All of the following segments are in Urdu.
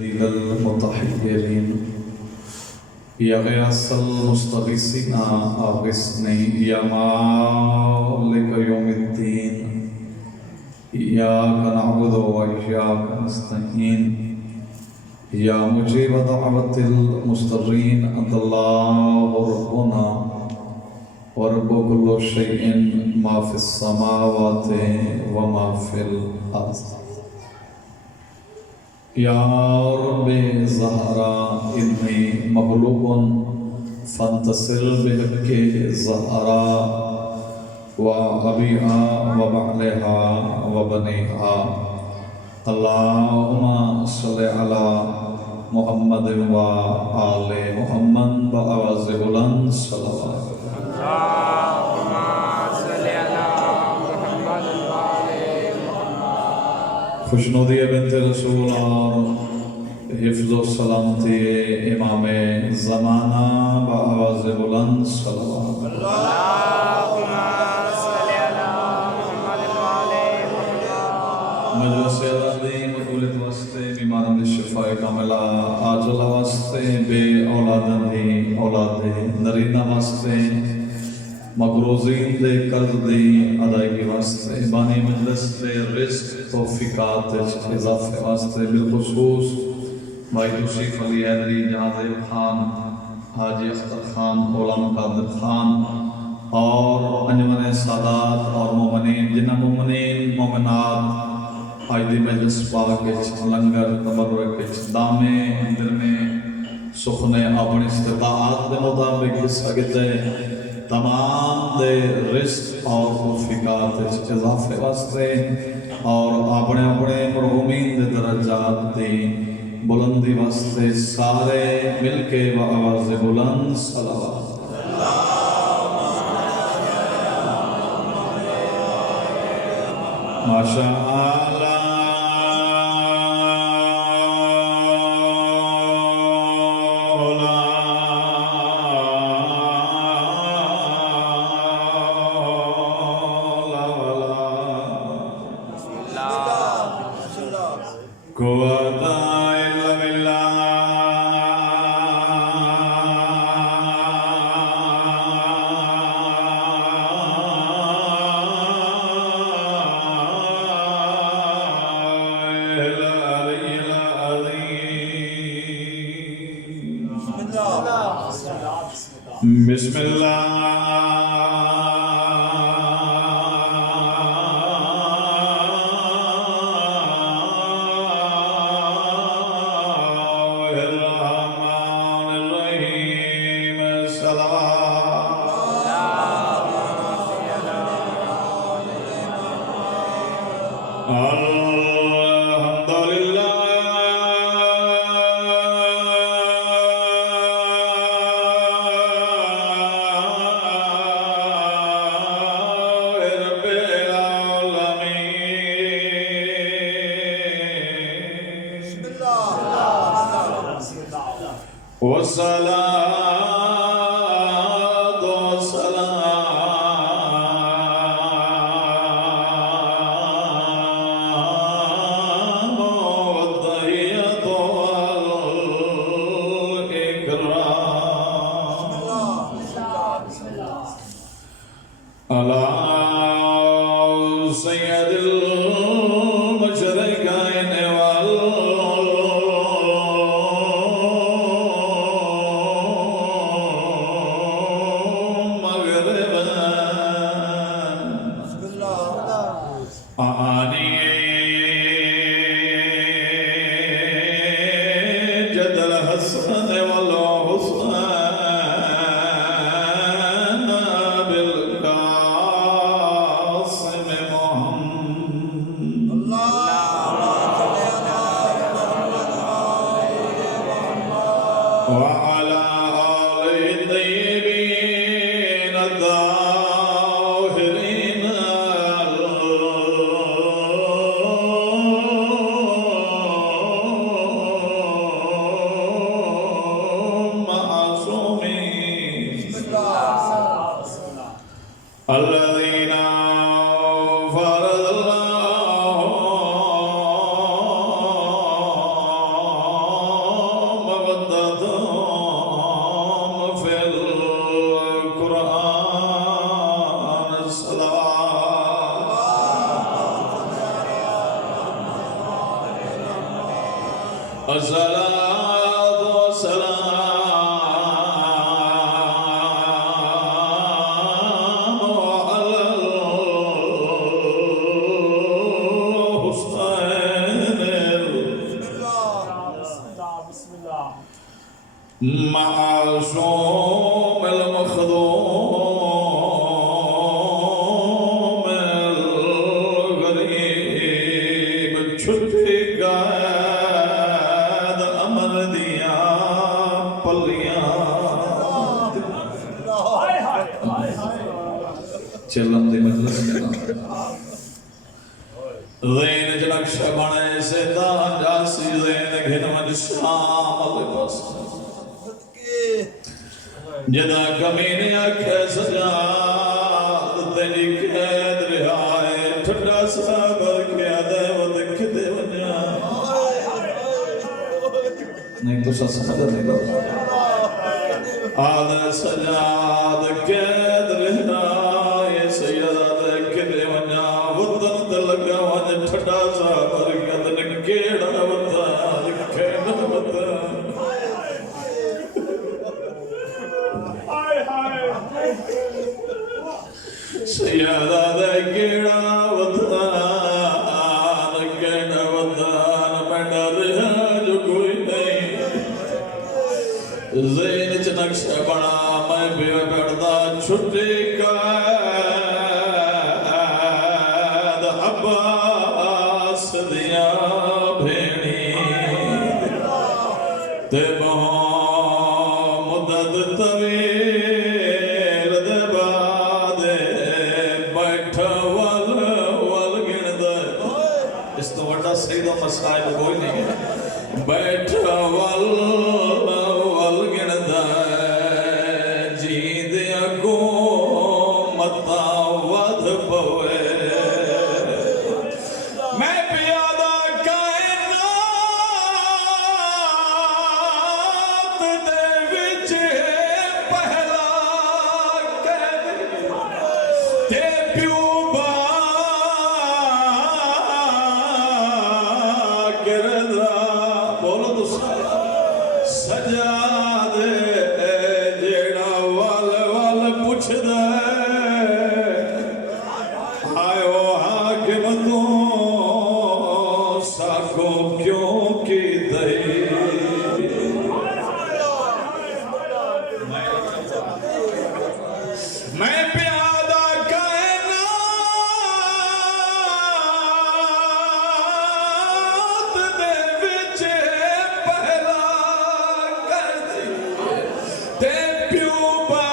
المتحيرين يا غياث المستغيثين أغثني يا مالك يوم الدين إياك نعبد وإياك نستعين يا مجيب دعوة المضطرين أنت الله ربنا ورب كل شيء ما في السماوات وما في الأرض يا رب زهرا إني مغلوب فانتصر بحق زهرا وأبيها وبعلها وبنيها اللهم صل على محمد وآل محمد بآواز بلند صلوات اللهم صل على محمد وآل محمد. خوشنودی بنت رسول اور حفظ و سلامتی امام زمانہ بآواز بلند صلوات اللهم صل على محمد وآل محمد. مجلس عزادی مقبولت واسطے بیماران دی شفاء کاملہ عاجلہ واسطے بے اولادن دی اولاد نرینہ واسطے مقروضین دے قرض دی ادائیگی واسطے بانی مجلس دے رزق توفیقات اضافے واسطے بالخصوص بھائی توصیف علی حیدری جہاز خان حاجی اختر خان مولانا قادر خان اور انجمن سادات اور مومنین جنہ مومنین مومنات آج دی مجلس پاک لنگر تبرک دامے اندر میں سخنے اپنی استطاعت دے مطابق اس اگتے تمام دے رزق اور توفیقات اضافے واسطے اور اپنے اپنے مرحومین دے درجات دی بلندی واسطے سارے مل کے بآواز بلند صلوات ماشاء اللہ بسم اللہ الرحمن الرحیم والصلاة والسلام والتحية والإكرام على سيد المشركين وعلى آله الطيبين الطاهرين المعصومين الذين فرض الله الصلاة والسلام على الحسين معصوم المخدوم الغريب چھٹی قید امر دیا پلیاں چلم دی مجلس زین جنکش بنے سے دان جاسی زین گھن من شام لباس جدا کمینے آکھے سجاد تیری قید رہائے ٹھنڈا صحابہ کیا دے وہ دکھ دے ونیا نہیں تو سسمد نہیں لو آدھے سجاد قید رہائے سیدہ دکھ دے ونیا وطن دلگا ونیا ٹھنڈا صحابہ کیا دے نکیڑا وطن دکھے نہ وطن سیادہ دے گیڑا وطان کہنا وطان میں ڈر ہے جو کوئی نہیں زین چنکش بڑا میں بھی بڑھدا چھٹی قید عباس دیا بھینی تے بہوں مدد طویل دے بعد بیٹھا ول گن دے اس تو وڈا سید و مسائل کوئی نہیں ہے بیٹھا ول گن دے جی دیا کو متا ود پوے میں پیادہ کائنات دے وچ پہلا قید تے پیو با گردہ بولو تو سجادے جیڑا وال وال پوچھ دے آئے وہ حاکم تو ساکو کیوں کی دئی میں پیادہ کائنات دے وچ پہلا قید تے پیو با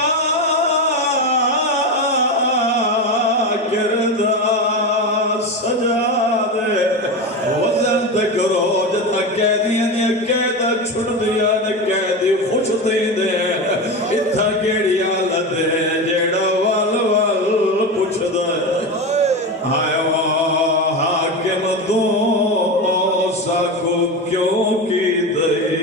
گردہ سجادے وزن تے کرو جتا قیدیاں نے قیدہ چھڑ دیا نے قیدی خوش دے دے اتھا گیڑی آلت ہے جیڑا وال وال پوچھ دے آئے وہ حاکم تو ساکو کیوں کی دئی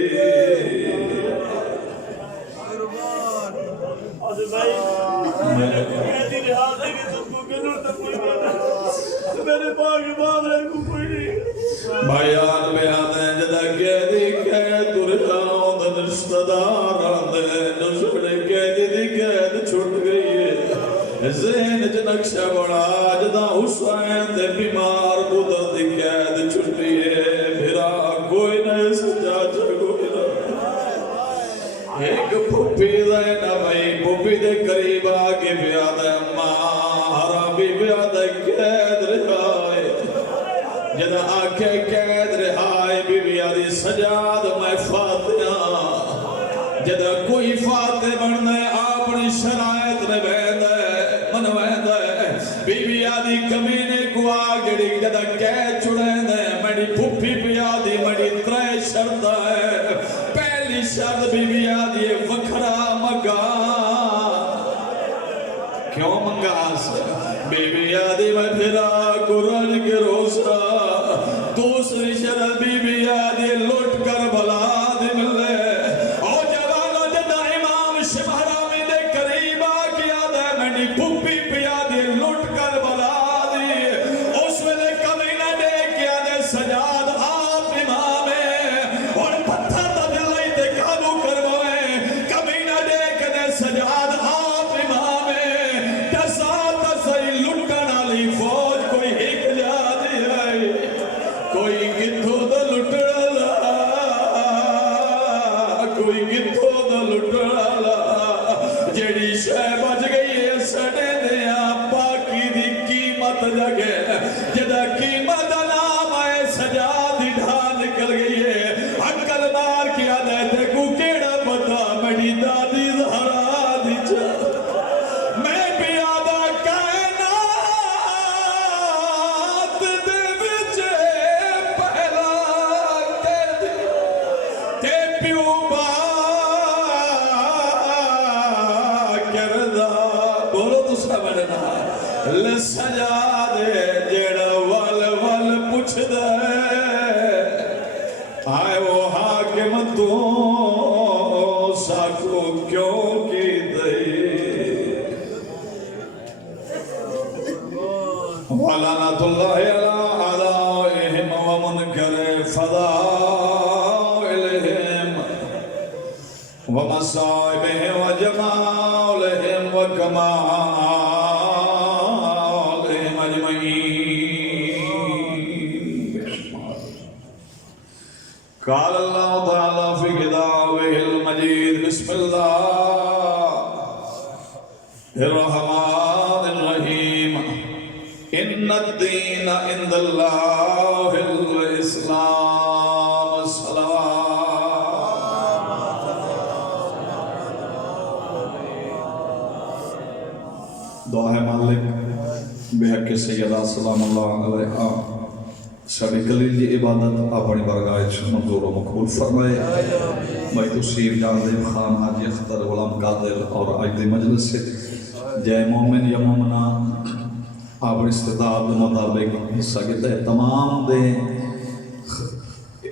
بھائیان بیان ہے جدا قیدی قید ترہاؤں دن رشتہ دار آدھے نسڑے قیدی دی قید چھوٹ گئی ہے زین جنکشہ بڑا جدا حسین دے بیمار بودر دی قید چھوٹی ہے بھرا کوئی نہیں سجا کوئی نہ ایک پھوپی دے نہ بھائی پھوپی دے قریب آگے بیاد ہے ماں بھی بیاد ہے قید رہائے جدا آکھے قید رہائے بی بیادی سجاد میں فاتحہ جدا کوئی فاتح بڑھنے اپنی شرائط نے بیندے من بیندے بی بیادی کمینے کو آگڑی جدا قید چھڑے دے میری پھوپی بیادی میری ترے شرط ہے پہلی شرط بی بیادی وکھرا مگا کیوں منگا بی بیادی میں پھرا قرآن کے روزہ دوسری شرط بی بیادی لٹ کر بلا دی ملے او جوانو جدا امام شبہرامی دے قریبا کیا دے میں پھوپی بیادی لٹ کر بلا دی اس میں دے کبھی نہ دے کیا دے سجاد آپ امام ہے اور کوئی کتھوں دا لٹالا جیڑی شے بچ گئی ہے سڑے دیا باقی دی قیمت جگے جدا قیمت نام آئے سجاد ڈھا نکل گئی ہے عقل مار کیا دیتے کو کیڑا پتا میری دادی زہرا دی چاہ میں پیادہ کائنات دے وچے پہلا تے پیو با کردہ بولو دوسرا بڑھنا لسجا دے جیڑا وال وال پوچھ دے آئے وہ حاکم تو ساکو کیوں کی دئی وَلَعْنَةُ اللَّهِ عَلَىٰ أَعْدَائِهِمْ وَمُنْكَرِ فَضَائِلِهِمْ وَمَصَائِبِهِمْ وَجَمَالِهِمْ وَكَمَالِهِمْ أَجْمَعِينَ قال الله تعالى في كتابه المجيد بسم الله الرحمن الرحيم إن الدين عند الله الإسلام دعا ہے مالک بحق سیدہ سلام اللہ علیہ ساڑی قلیل دی عبادت اپنی برگاہ منظور و مقبول فرمائے بھائی تصویر جاندے خان حاجی اختر غلام قادر اور آج دی مجلس سے جائے مومن یا مومنہ اپنی استعداد مطابق حصہ کہتا ہے تمام دے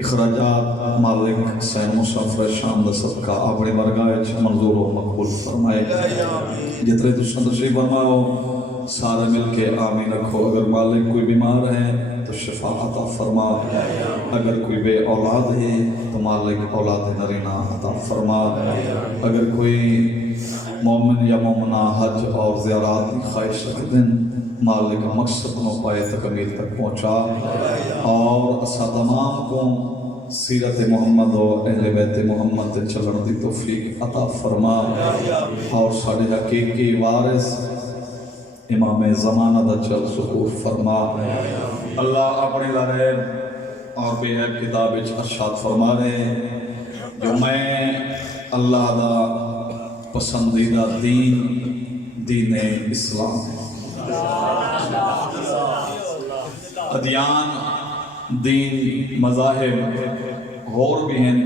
اخراجات مالک سین مسافر شام دا صدقہ اپنی برگاہ منظور و مقبول فرمائے جتنے دوسرے تشریف فرماؤ سارے مل کے آمین رکھو اگر مالک کوئی بیمار ہے تو شفا عطا فرما اگر کوئی بے اولاد ہے تو مالک اولاد نرینہ عطا فرما اگر کوئی مومن یا مومنہ حج اور زیارات کی خواہش رکھتے ہیں مالک مقصد نو پائے تکمیل تک پہنچا اور اسا تمام کو سیرت محمد و اہل بیت محمد تے چلن دی توفیق عطا فرما اور ساڑے حقیقی وارث امام زمانہ دا چل سکور فرما اللہ اپنی لارے اور بے حق کتاب ارشاد فرما رہے جو میں اللہ دا پسندیدہ دین دین اسلام ہے ادیان دین مذاہب غور بھی ہیں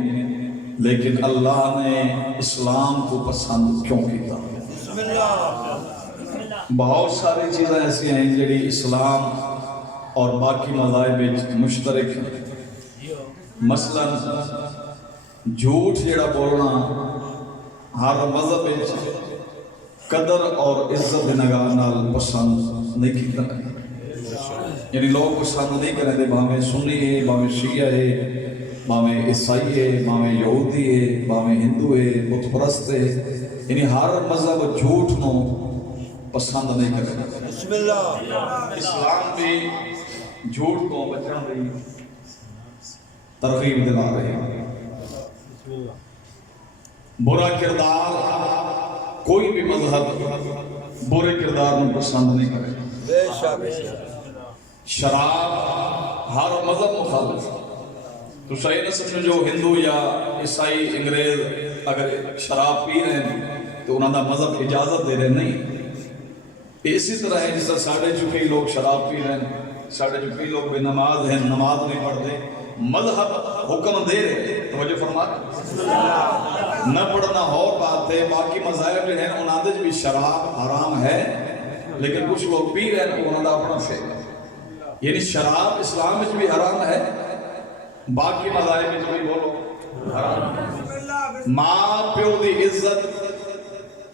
لیکن اللہ نے اسلام کو پسند کیوں کیتا بہت ساری چیزیں ایسی ہیں جڑی اسلام اور باقی مذاہب مشترک ہیں مثلا جھوٹ جڑا بولنا ہر مذہب قدر اور عزت نگاہ نال پسند نہیں کیتا یعنی لوگ پسند نہیں کریں دے باہمیں سنی ہے باہمیں شیعہ ہے باہمیں عیسائی ہے باہمیں یہودی ہے باہمیں ہندو ہے بت پرست ہے یعنی ہر مذہب جھوٹ نو پسند نہیں کریں بسم اللہ اسلام بھی جھوٹ کو بچان رہی ترغیب دلا رہے ہیں برا کردار کوئی بھی مذہب برے کردار میں پسند نہیں کرے شراب ہر مذہب مخالف تو صحیح نہ سمجھو جو ہندو یا عیسائی انگریز اگر شراب پی رہے ہیں تو انہوں نے مذہب اجازت دے رہے نہیں اسی طرح ہے جس طرح ساڑھے چکے لوگ شراب پی رہے ہیں ساڑھے چکے لوگ بے نماز ہیں نماز نہیں پڑھتے مذہب حکم دے رہے توجہ فرما نہ پڑھنا اور بات ہے باقی مذاہب جو ہیں انہوں نے بھی شراب حرام ہے لیکن کچھ لوگ پی رہے ہیں انہوں نے اپنا فیل یعنی شراب اسلام میں بھی حرام ہے باقی مذاہب میں بھی بولو حرام ماں پیو دی عزت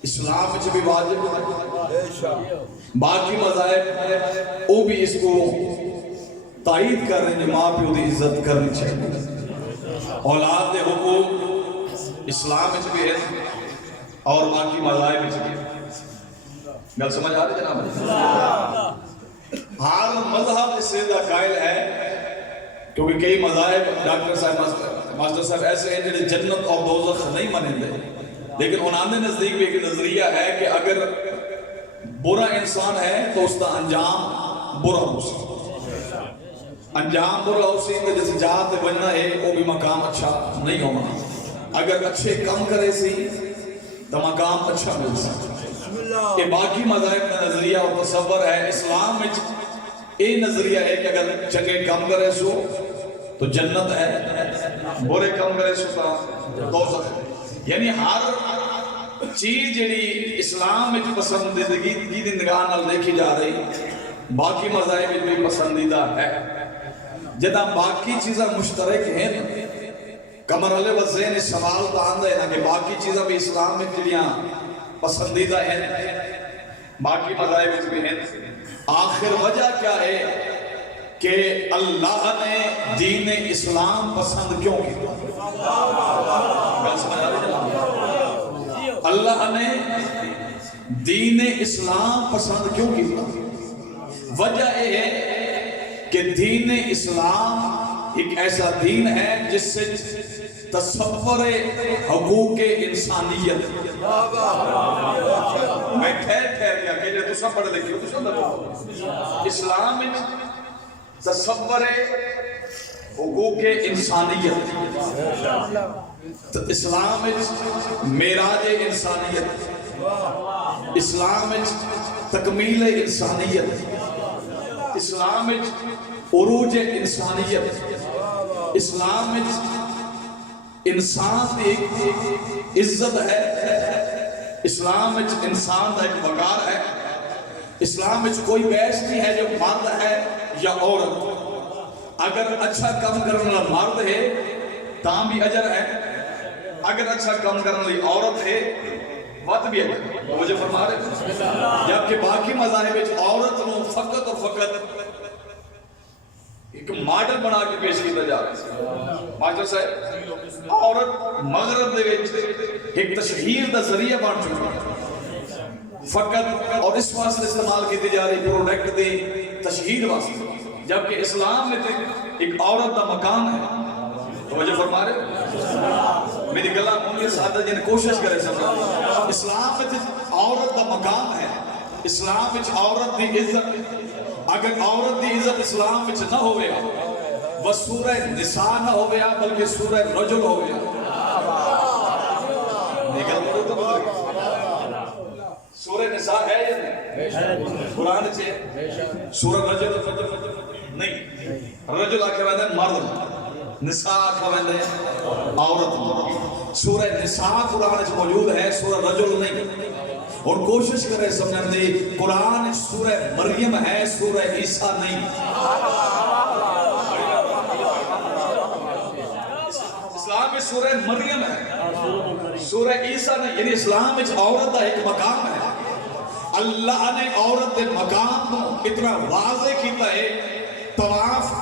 اسلام میں بھی واجب ہے باقی مذاہب وہ بھی اس کو تائید کر رہے ہیں ماں پیو دی عزت کرنی چاہیے اولاد دے حقوق اسلام میں بھی ہے اور باقی مذاہب میں بھی ہے گل سمجھ آ رہی جناب ہر مذہب اس سے قائل ہے کیونکہ کئی مذاہب ڈاکٹر صاحب ماسٹر صاحب ایسے ہیں جنہیں جنت اور دوزخ نہیں منیں دے، لیکن انہوں نے نزدیک بھی ایک نظریہ ہے کہ اگر برا انسان ہے تو اس کا انجام برا ہو سکتا، انجام برا ہو سکتا، جیسے جہاں تے بننا ہے وہ بھی مقام اچھا نہیں ہونا، اگر اچھے کم کرے سی تو مقام اچھا مل سکتا۔ کہ باقی مذاہب کا نظریہ اور تصور ہے، اسلام میں یہ نظریہ ہے کہ اگر چنگے کم کرے سو تو جنت ہے، برے کم کرے سو تو دوزخ ہے۔ یعنی ہر چیز جڑی اسلام میں پسندیدگی کی نگاہ نال دیکھی جا رہی باقی مذاہب میں بھی پسندیدہ ہے، جدا باقی چیزاں مشترک ہیں۔ کمر علی وزین سوال تو آندہ ہے نا کہ باقی چیزاں بھی اسلام میں جڑیاں پسندیدہ ہیں، باقی مذاہب بھی ہیں، آخر وجہ کیا ہے کہ اللہ نے دین اسلام پسند کیوں کیا؟ اللہ نے دین اسلام پسند کیوں کیا؟ وجہ یہ ہے کہ دین اسلام ایک ایسا دین ہے جس سے تصور حقوق انسانیت، میں ٹھہر گیا کہ جو تسا پڑھ لکھی ہو تسا لگو، اسلام میں تصور حقوق انسانیت، اسلام میں معراج انسانیت، اسلام میں تکمیل انسانیت، اسلام میں عروج انسانیت، اسلام میں انسان کی ایک عزت ہے، اسلام میں انسان کا ایک وقار ہے، اسلام میں کوئی بحث نہیں ہے جو مرد ہے یا عورت، اگر اچھا کام کرنے والا مرد ہے تاں بھی اجر ہے، اگر اچھا کام کرنے والی عورت ہے وقت بھی اجر، مجھے فرما رہے جبکہ باقی مذاہب عورت نو فقط اور فقط ایک ماڈل بنا کے پیش کیتا جا رہا ہے۔ ماسٹر صاحب عورت مغرب دے وچ ایک تشہیر دا ذریعہ بن چکی ہے، فقط اور اس واسطے استعمال کی جا رہی پروڈکٹ دی تشہیر واسطے، جبکہ اسلام میں ایک عورت دا مقام ہے۔ توجہ فرما رہے میری گلا مونگی سادہ جن کوشش کرے سمجھا، اسلام میں عورت دا مقام ہے، اسلام میں عورت دی عزت، اگر عورت دی عزت اسلام میں نہ ہوئے وہ سورہ نساء نہ ہوئے بلکہ سورہ رجل ہوئے۔ سورہ نساء ہے یا نہیں؟ قرآن سے سورہ رجل نہیں، رجل آکھے ویندے مرد، نساء آکھے ویندے عورت، سورہ نساء قرآن سے موجود ہے، سورہ رجل نہیں۔ اور کوشش کرے سمجھن دی قرآن سورہ مریم ہے، سورہ عیسیٰ نہیں۔ اسلام میں سورہ مریم ہے، سورہ عیسیٰ نہیں، یعنی اسلام میں عورت کا ایک مقام ہے۔ اللہ نے عورت کے مقام کو اتنا واضح کیتا ہے، طواف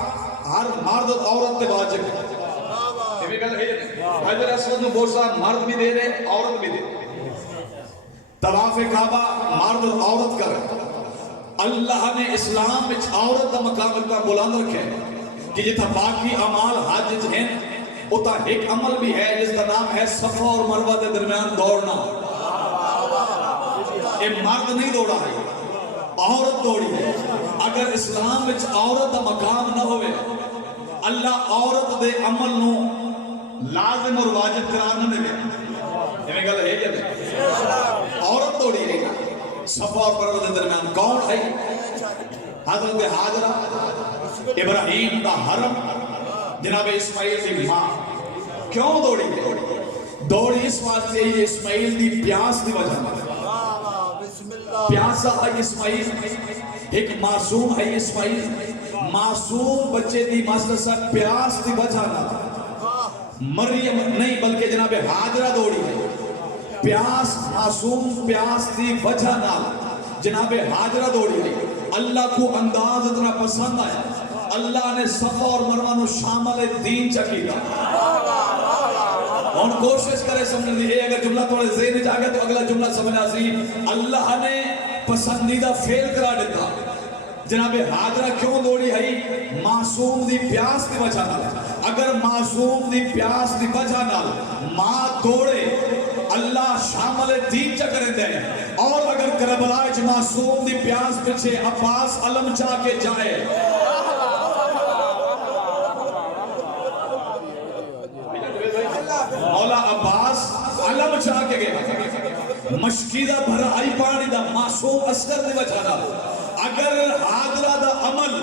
ہر مرد عورت کے واجب ہے۔ حجر اسود میں بہت سارا مرد بھی دے رہے عورت بھی دے رہے، طواف کعبہ مرد اور عورت کرے۔ اللہ نے اسلام میں عورت کا مقام اتنا بلند رکھے کہ جتنا باقی اعمال حج ہیں اتنا ایک عمل بھی ہے جس کا نام ہے صفا اور مروہ کے درمیان دوڑنا۔ یہ مرد نہیں دوڑا ہے، عورت دوڑی ہے۔ اگر اسلام میں عورت کا مقام نہ ہوئے، اللہ عورت دے عمل نو لازم اور واجب قرار نہ دے۔ یہ گل ہے یا نہیں؟ عورت توڑی ہے گا، صفا اور مروہ کے درمیان کون ہے؟ حضرت حاجرہ، ابراہیم کا حرم، جناب اسماعیل کی ماں۔ کیوں دوڑی ہے؟ دوڑی اس واسطے یہ اسماعیل دی پیاس دی وجہ، پیاسا ہے اسماعیل، ایک معصوم ہے اسماعیل، معصوم بچے دی ماسٹر صاحب پیاس دی وجہ نہ مریم نہیں بلکہ جناب حاجرہ دوڑی ہے، پیاس معصوم پیاس دی وجہ نہ جناب حاجرہ دوڑی ہے۔ اللہ کو انداز اتنا پسند آیا، اللہ نے صفا اور مروہ نو شامل دین چکی گا۔ اور کوشش کرے سمجھنے دی، اگر جملہ تھوڑے ذہن جا گیا تو اگلا جملہ سمجھنا سی، اللہ نے پسندیدہ فعل کرا دیتا جناب حاضرہ کیوں دوڑی ہے؟ معصوم دی پیاس دی وجہ نال. اگر معصوم دی پیاس دی وجہ نال ماں دوڑے اللہ شامل دین چا کریں دے. اور اگر کربلا وچ معصوم دی پیاس پیچھے عباس علم چاہ کے جائے مولا عباس علم چاہ کے گئے مشکیدہ بھر آئی پانی دا معصوم اصغر دی وجہ نال. اگر حاضرہ دا عمل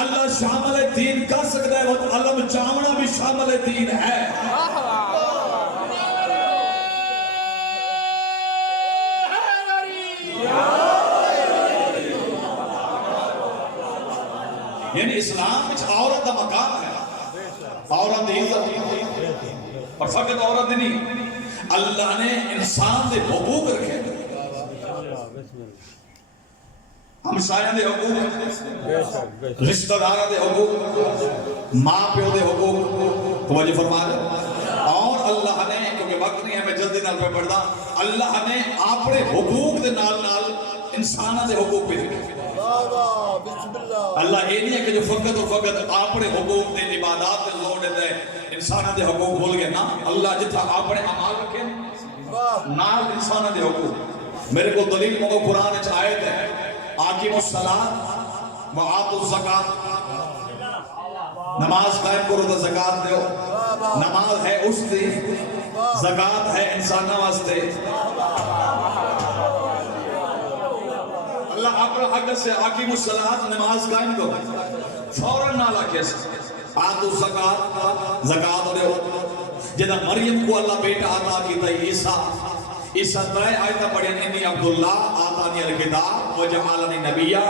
اللہ شامل دین کر سکتا ہے وہ علم چاہنا بھی شامل دین ہے. یعنی اسلام میں عورت دا مقام ہے, عورت دی عزت, اور فقط عورت نہیں, اللہ نے انسان دے حقوق رکھے, ہمسایہ دے حقوق, رشتہ دارہ دے حقوق, ماں پیو دے حقوق, توجہ فرما رہے. اور اللہ نے, کیونکہ وقت نہیں ہے میں جلدی نال پہ پڑھدا, اللہ نے اپنے حقوق دے نال نال انسانہ دے حقوق بھی رکھے. اللہ یہ نہیں ہے کہ جو فقط و فقط اپنے حقوق دے عبادات دے زور دیتا ہے انسانہ دے حقوق بھول گئے نا. اللہ جتھا اپنے اعمال رکھے نال انسانہ دے حقوق. میرے کو دلیل مگو قرآن اچھ آیت ہے, آقیم الصلاۃ وآتوا الزکاۃ, نماز قائم کرو تو زکاة دیو. نماز ہے اس دی, زکاة ہے انسانہ واسطے. اللہ اپنا حق سے آقیم الصلاۃ نماز قائم کرو, فوراً نالا کیسے آتوا الزکاۃ, زکاة دیو. جدہ مریم کو اللہ بیٹا عطا کیتا عیسیٰ, عیسیٰ ترائے آیتہ پڑھیں انی عبداللہ آتانی الکتاب وجعلنی نبیہ.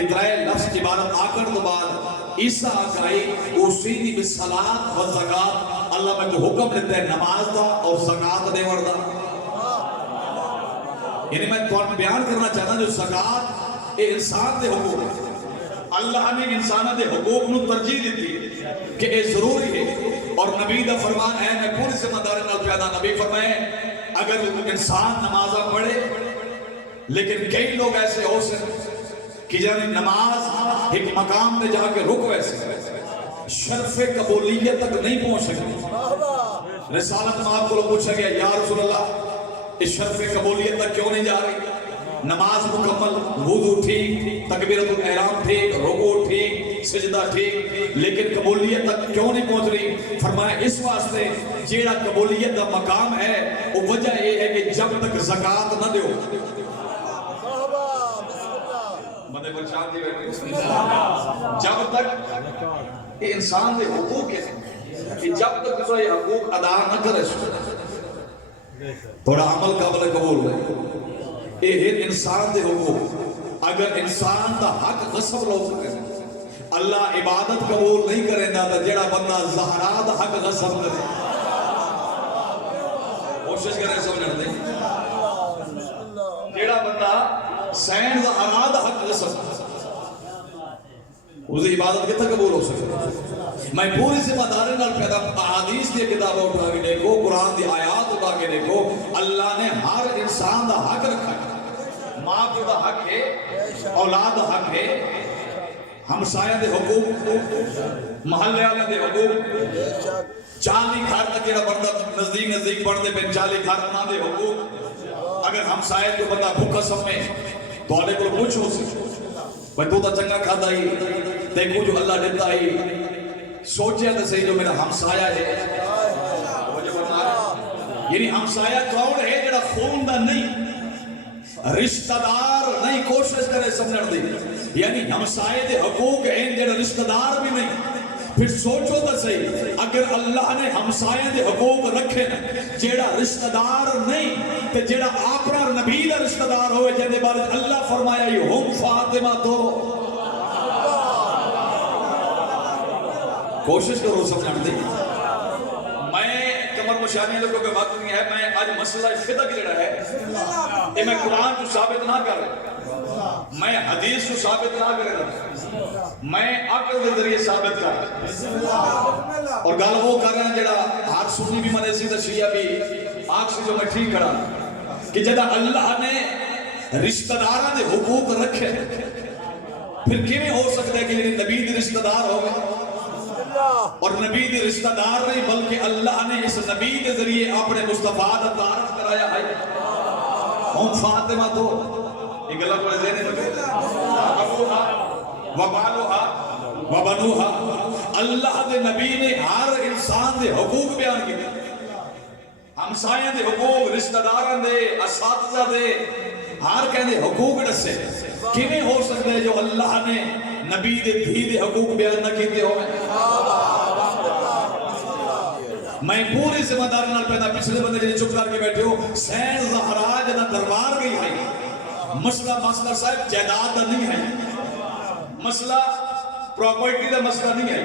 اترائے لفظ عبارت آکر تو بعد عیسیٰ آکائی اوصینی بالصلاۃ والزکاۃ. اللہ میں تو حکم لیتا ہے نماز دا اور زکاة دے وردہ. یعنی میں تو بیان کرنا چاہتا جو زکاة اے انسان دے حقوق ہے. اللہ نے انسانہ دے حقوق نو ترجیح دیتی کہ اے ضروری ہے. اور نبی دا فرمان ہے, میں پوری ذمہ داری نال پیدا, نبی فرمائے اگر انسان نمازہ پڑھے لیکن کئی لوگ ایسے ہو سکتے کہ جنہیں نماز ایک مقام پہ جا کے رک ویسے شرف قبولیت تک نہیں پہنچ سکتے. رسالت میں آپ کو لوگ پوچھا گیا یا رسول اللہ اس شرف قبولیت تک کیوں نہیں جا رہی؟ نماز مکمل, وضو ٹھیک, تکبیرۃ الاحرام ٹھیک, رکوع ٹھیک, سجدہ ٹھیک, لیکن قبولیت تک کیوں نہیں پہنچ رہی؟ فرمایا اس واسطے جیڑا قبولیت کا مقام ہے وہ وجہ یہ ہے کہ جب تک زکاة نہ دیو. مدے بچان دی جب تک یہ انسان دے حقوق ہے کہ جب تک تو یہ حقوق ادا نہ کرے تھوڑا عمل قابل قبول ہے. یہ انسان دے حقوق. اگر انسان دا حق غصب لوگ کریں اللہ عبادت قبول نہیں کریں دا جڑا بندہ زہرا دا حق غصب کرے. کوشش کریں سمجھنے دیں, جڑا بندہ سین زہرا دا حق غصب اسے عبادت کتنا قبول ہو سکتا؟ میں پوری ذمہ داری نال پیدا احادیث کی کتابیں اٹھا کے دیکھو, قرآن دی آیات اٹھا کے دیکھو, اللہ نے ہر انسان دا حق رکھا ہے. ماں پیو دا حق ہے, اولاد دا حق ہے, ہمسایہ دے حقوق, محلے والے دے حقوق, 40 گھر تک جڑا بندہ نزدیک بڑھتے پہ 40 گھر نہ دے حقوق. اگر ہمسایہ جو بندہ بھوکا سب میں تو آلے کو پوچھو سے بھائی تو تا چنگا کھاتا ہی دیکھو جو اللہ دیتا ہی سوچے تو صحیح جو میرا ہمسایہ ہے. یعنی ہمسایہ کون ہے جڑا خون دا نہیں, رشتہ دار نہیں, کوشش کرے سمجھن دی. یعنی ہمسایہ دے حقوق ہیں جڑا رشتہ دار بھی نہیں. پھر سوچو تو صحیح اگر اللہ نے ہمسایہ دے حقوق رکھے جڑا رشتہ دار نہیں تے جڑا اپنا نبی دا رشتہ دار ہوئے جندے بارے اللہ فرمایا یہ ہم فاطمہ تو. کوشش کرو سمجھن دی. میں کمر مشاہدے لوگوں کے وقت نہیں ہے, میں آج مسئلہ فدق جڑا ہے یہ میں قرآن کو ثابت نہ کر رہا, میں حدیث کو ثابت نہ کر رہا, میں عقل کے ذریعے ثابت کر رہا. اور گل وہ کر رہا ہے جڑا ہر سنی بھی منے سی شیعہ بھی آگ سے جو میں ٹھیک کھڑا کہ جدا اللہ نے رشتہ دارہ دے حقوق رکھے پھر کیویں ہو سکتا ہے کہ جڑے نبی دے رشتہ دار ہوئے اور نبی دے رشتہ دار نہیں بلکہ اللہ نے اس نبی کے ذریعے اپنے مصطفیٰ دا تعارف کرایا ہے. ہم فاطمہ تو یہ گلا کو ذہن میں ابوہا وبالوہا وبنوہا. اللہ دے نبی نے ہر انسان دے حقوق بیان کیتے, ہمسایاں دے حقوق, رشتہ داراں دے, اساتذہ دے, ہر کہندے حقوق دسے. کیویں ہو سکتا ہے جو اللہ نے نبی دے دھی دے حقوق بیان نہ کیتے ہوئے؟ میں پوری ذمہ داری نال پیدا پچھلے بندے جڑے چپ کر کے بیٹھے ہو سین زہرا جدا دربار گئی ہے. مسئلہ صاحب جائیداد دا نہیں ہے, مسئلہ پراپرٹی دا مسئلہ نہیں ہے.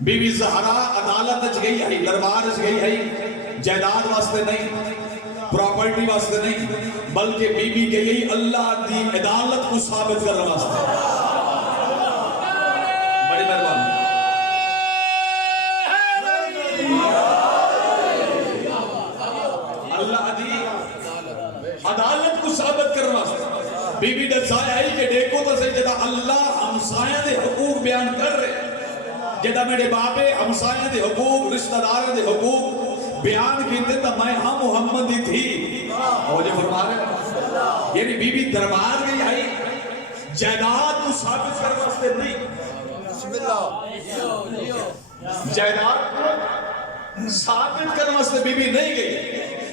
بی بی زہرا عدالت وچ گئی ہے, دربار وچ گئی ہے, جائیداد واسطے نہیں, پراپرٹی واسطے نہیں, بلکہ بی بی گئی اللہ دی عدالت کو ثابت کرنے واسطے. بڑی مہربانی. اللہ دی عدالت کو ثابت کرنے واسطے بی بی دسایا ہے کہ دیکھو تو صحیح جدا اللہ ہمسایاں دے حقوق بیان کر رہے, جدا میرے باپے ہمسایاں دے حقوق, رشتہ داراں دے حقوق بیان کیتے تو میں ہاں محمد دی تھی. اور جو فرما رہے یعنی بی بی دربار گئی آئی جائیداد کو ثابت کرنے واسطے نہیں, جائیداد کو ثابت کرنے واسطے بی بی نہیں گئی.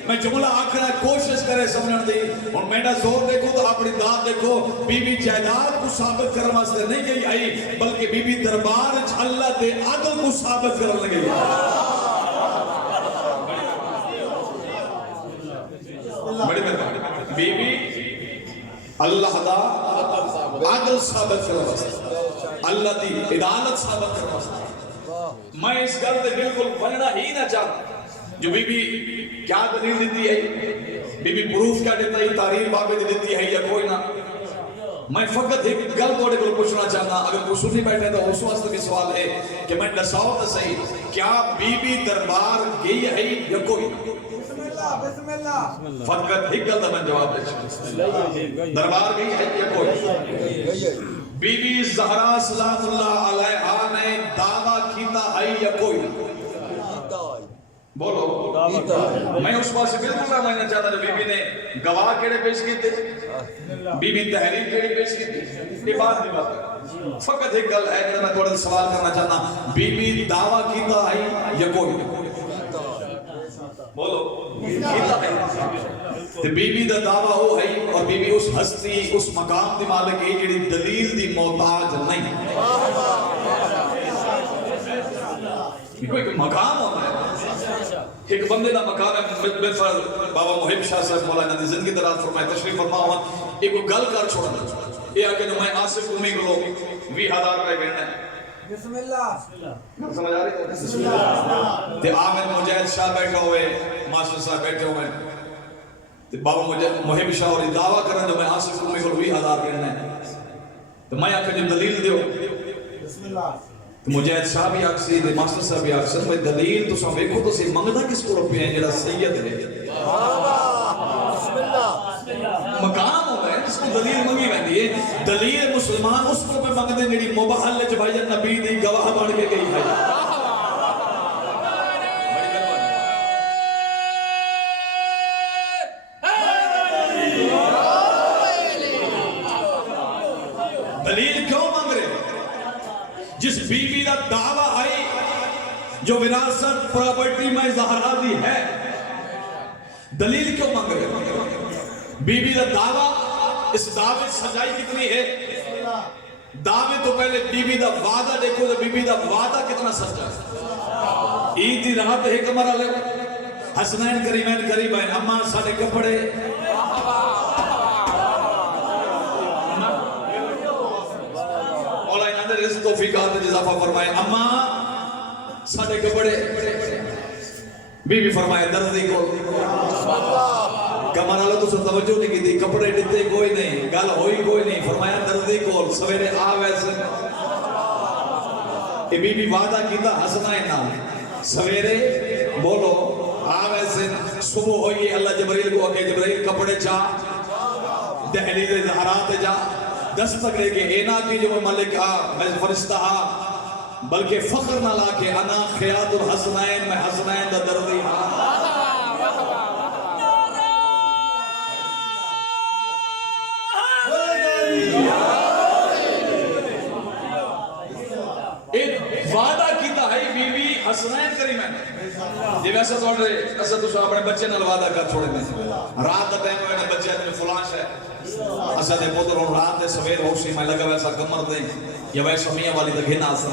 میں جملہ آخرہ کوشش کرے سمجھن دی اور میرا زور دیکھو تو اپنی داد دیکھو. بی بی جائیداد کو ثابت کرنے واسطے نہیں گئی آئی بلکہ بی بی دربار اللہ دے عدل کو ثابت کرنے لگی. بڑی مہربانی. بی بی اللہ دا عدل ثابت کرنے واسطے, اللہ دی عدالت ثابت کرنے واسطے. میں اس گل تے بالکل بننا ہی نہ چاہتا. جو بی بی کیا دلیل دیتی ہے, بی بی پروف کیا دیتا ہے, تاریخ بابے دیتی ہے یا کوئی نہ. میں فقط ایک گل توڑے کو پوچھنا چاہتا, اگر کوئی سنی بیٹھے تو اس واسطے بھی سوال ہے کہ میں دساؤ تو صحیح, کیا بی بی دربار گئی ہے یا کوئی؟ فقط ایک گل میں جواب دے, دربار گئی ہے یا کوئی؟ بی بی زہرا سلام اللہ علیہا نے دعویٰ کیتا ہے یا کوئی؟ بولو. میں اس بات سے بالکل نہ ماننا چاہتا جو بی بی نے گواہ کیڑے پیش کیتے, بی بی تحریر کیڑے پیش کیتے, یہ بات نہیں بات. فقط ایک گل ہے جو میں تھوڑا سوال کرنا چاہتا, بی بی دعویٰ کیتا ہے یا کوئی؟ بولو کیتا ہے. بی بی دا دعویٰ ہو ہے اور بی بی اس ہستی اس مقام دی مالک ہے جڑی دلیل دی محتاج نہیں. کوئی مقام ہوتا ہے, ایک بندے دا مقام ہے. بلفر بابا محب شاہ صاحب مولانا دی زندگی درات فرمائے تشریف فرما ہوا ایک گل کر چھوڑنا, یہ آگے جو میں آصف امی کو 20,000 روپے گھرنا ہے. بسم اللہ سمجھ آ رہی ہے, بسم اللہ. تے آمین مجاہد شاہ بیٹھا ہوئے, ماسٹر صاحب بیٹھے ہوئے, تے بابا محب شاہ اور دعویٰ کرنا جو میں آصف امی کو 20,000 گھرنا ہے. تو میں آکھا جب دلیل دیو, بسم اللہ. مجاہد صاحب بھی آکسی, ماسٹر صاحب بھی آکسی, میں دلیل تو سب ایکھو تو سی منگدہ کس کو رپے ہیں جڑا سید ہے, مقام ہوتا ہے جس کو دلیل منگی بہتی ہے. دلیل مسلمان اس کو پہ منگدے جڑی مباحل ہے جب آئی نبی دی گواہ بڑھ کے گئی ہے. دلیل کیوں مانگ رہے؟ جس بی بی دا دعویٰ آئی جو وراثت پراپرٹی میں زہرا دی ہے, دلیل کیوں مانگ رہے؟ بی بی دا دعویٰ, اس دعوے سجائی کتنی ہے؟ دعوے تو پہلے بی بی دا وعدہ دیکھو تو بی بی دا وعدہ کتنا سچا ہے. عید دی رات ایک مرہ لے حسنین کریمین قریبین, اماں ساڑے کپڑے رزق توفیقات اضافہ فرمائے, اماں ساڑے کپڑے. بی بی فرمائے درزی کو کمر اللہ تو سے توجہ نہیں کی تھی, کپڑے ڈتے کوئی نہیں, گل ہوئی کوئی نہیں. فرمایا درزی کو سویرے آ ویسے. یہ بی بی وعدہ کیتا حسنائن نام, سویرے بولو آ ویسے. صبح ہوئی اللہ جبریل کو کہ جبریل کپڑے چاہ, دہلی دے زہرات جا, دستک دے کے اینا کی جو میں ملک میں فرشتہ بلکہ فخر نہ لا کے انا خیاط الحسنین میں حسنین دا دردی ایک وعدہ کیتا ہے بی بی حسنین کری میں جی ویسا توڑ رہے ایسا تو اپنے بچے نال وعدہ کر چھوڑے میں رات دا ٹائم میں بچے میں فلانش ہے اسا دے پوتر ہوں رات دے سویر ہوشی میں لگا ویسا کمر دیں یا ویسا میاں والی دا گھنا آسا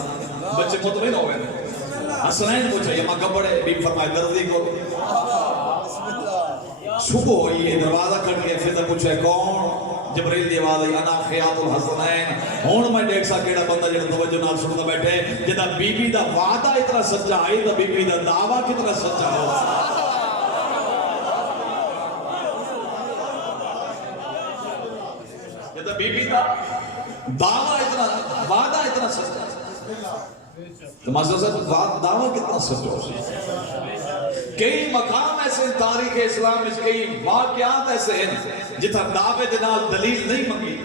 بچے مطمئن ہو گئے حسنین پوچھا یہ ماں کپڑے بی فرمائے دردی کو صبح ہوئی ہے دروازہ کھڑ کے پھر پوچھا کون جبریل دی آواز آئی انا خیاط الحسنین ہون میں دیکھ سا کیڑا بندہ جڑا توجہ نال سنتا بیٹھے جدا بی بی دا وعدہ اتنا سچا آئی دا بی بی دا دعویٰ کتنا سچا ہو جدا بی بی دا دعویٰ اتنا وعدہ اتنا سچا تو ماسٹر صاحب دعویٰ کتنا سچا ہو کئی مقام ایسے ہیں تاریخ اسلام میں کئی واقعات ایسے ہیں جتنا دعوے دنال دلیل نہیں منگی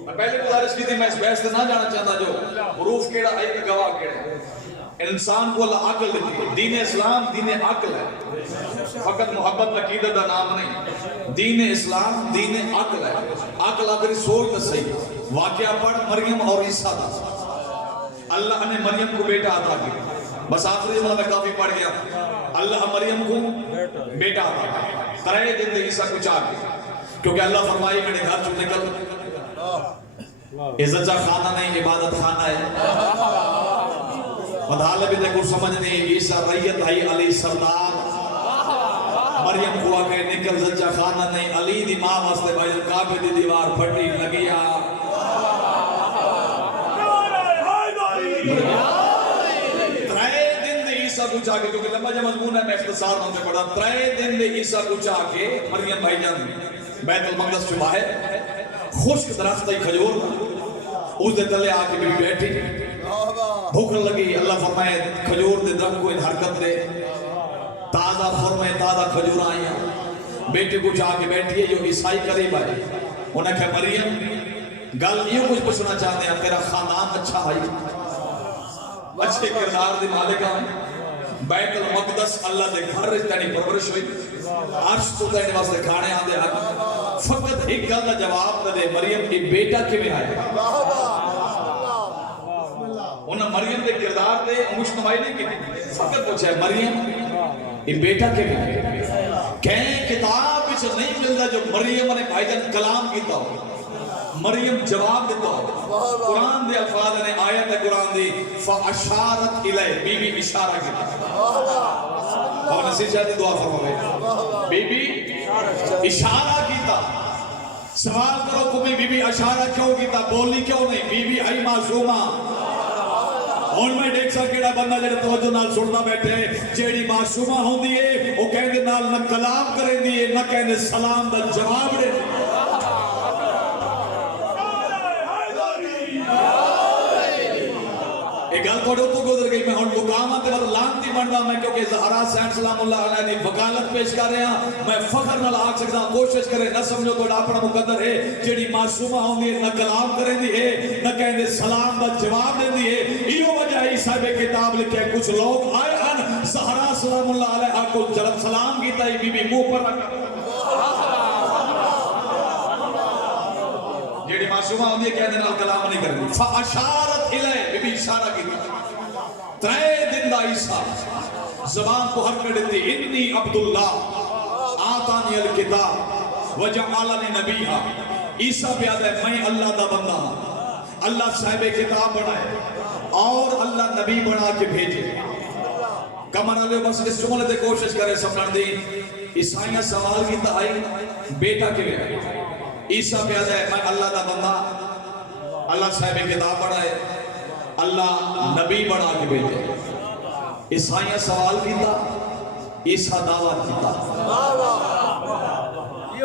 میں پہلے گزارش کی تھی میں اس بحث سے نہ جانا چاہتا جو حروف کیڑا ایک گواہ کیڑا انسان کو اللہ عقل دیتی ہے دین اسلام دین عقل ہے فقط محبت عقیدت کا نام نہیں دین اسلام دین عقل ہے عقل اگر سوچ تو صحیح واقعہ پڑھ مریم اور عیسیٰ دا اللہ نے مریم کو بیٹا عطا کیا بس آخری جملہ میں کافی پڑھ گیا اللہ مریم کو بیٹا عطا کیا ترے دن دے عیسیٰ کو چاہ گیا کیونکہ اللہ فرمائی میرے گھر چو نکل عزت جا خانہ نہیں عبادت خانہ ہے مدھالے بھی دیکھو سمجھ نہیں عیسیٰ ریت ہے علی سردار مریم کو آکے نکل زجا خانہ نہیں علی دی ماں واسطے بھائی کعبے دی دیوار پھٹی لگیا عیسیٰ کو چاہ کے کیونکہ لمبا جو مضمون ہے میں اختصار ہوں سے پڑھا ترے دن دے عیسیٰ کو چاہ کے مریم بھائی جان بیت المقدس چھو باہر خشک درخت ہی کھجور اس دے تلے آ کے بھی بیٹھی بھوک لگی اللہ فرمائے کھجور دے درخت کو ان حرکت دے تازہ فرمائے تازہ کھجور آئیاں بیٹی کو چاہ کے بیٹھی ہے جو عیسائی قریب آئے انہیں کہا مریم گل یہ کچھ پوچھنا چاہتے ہیں تیرا خاندان اچھا ہے اچھے کردار دی مالکہ ہیں بیت المقدس اللہ دے گھر تینی پرورش ہوئی عرش تو تینی واسطے کھانے آن دے حق فقط ایک گل دا جواب دے مریم کی بیٹا کی میں آئے انہاں مریم دے کردار دے مجتمعی نہیں کی فقط پوچھا ہے مریم یہ بیٹا کی میں آئے کہیں کتاب بچ نہیں ملتا جو مریم نے بھائی جان کلام کیتا ہو مریم جواب دیتا ہو قرآن دے الفاظ نے آیت قرآن دی فَأَشَارَتْ إِلَيْهِ بی بی اشارہ کیتا اور نصیر شاہدی دعا فرمائے بی بی اشارہ کیتا سوال کرو تمہیں بی بی اشارہ کیوں کیتا بولی کیوں نہیں بی بی آئی معصومہ اور میں دیکھ سا کیڑا بندہ جڑے توجہ نال سننا بیٹھے جیڑی معصومہ ہوں دیئے وہ کہندے نال نہ کلام کریں دیئے نہ کہندے سلام دا جواب دے ایک گل تھوڑے تو گزر گئی میں ہون مقامات پر لانتی منڈا میں کیونکہ زہرا سینٹ سلام اللہ علیہ نے وکالت پیش کر رہے ہیں میں فخر نہ لاغ سکتا کوشش کرے نہ سمجھو تو اپنا مقدر ہے جیڑی معصومہ ہوں دی نہ کلام کریں دی ہے نہ کہیں دے سلام دا جواب دیں دی ہے ایو وجہ ہی صاحب کتاب لکھے کچھ لوگ آئے ہیں زہرا سلام اللہ علیہ کو جلب سلام کیتا ہی بی بی منہ پر رکھا جیڑی معصومہ ہوں دی کہنے نال کلام نہیں کریں فَأَشَارَتْ إِلَيْهِ بی بی اشارہ کی ترے دن دا عیسیٰ زبان کو حر کر دیتی انی عبداللہ آتانی الکتاب وجعلنی نبیہ عیسیٰ بیاد ہے میں اللہ دا بندہ اللہ صاحب کتاب بنائے اور اللہ نبی بنا کے بھیجے کمر علیہ بس اس جملے دے کوشش کرے سمجھن دی عیسائیاں سوال کی تائی بیٹا کے لئے عیسیٰ بیاد ہے میں اللہ دا بندہ اللہ صاحب کتاب بنائے اللہ نبی بنا کے بھیجے عیسائیاں سوال کیتا عیسیٰ دعویٰ کیتا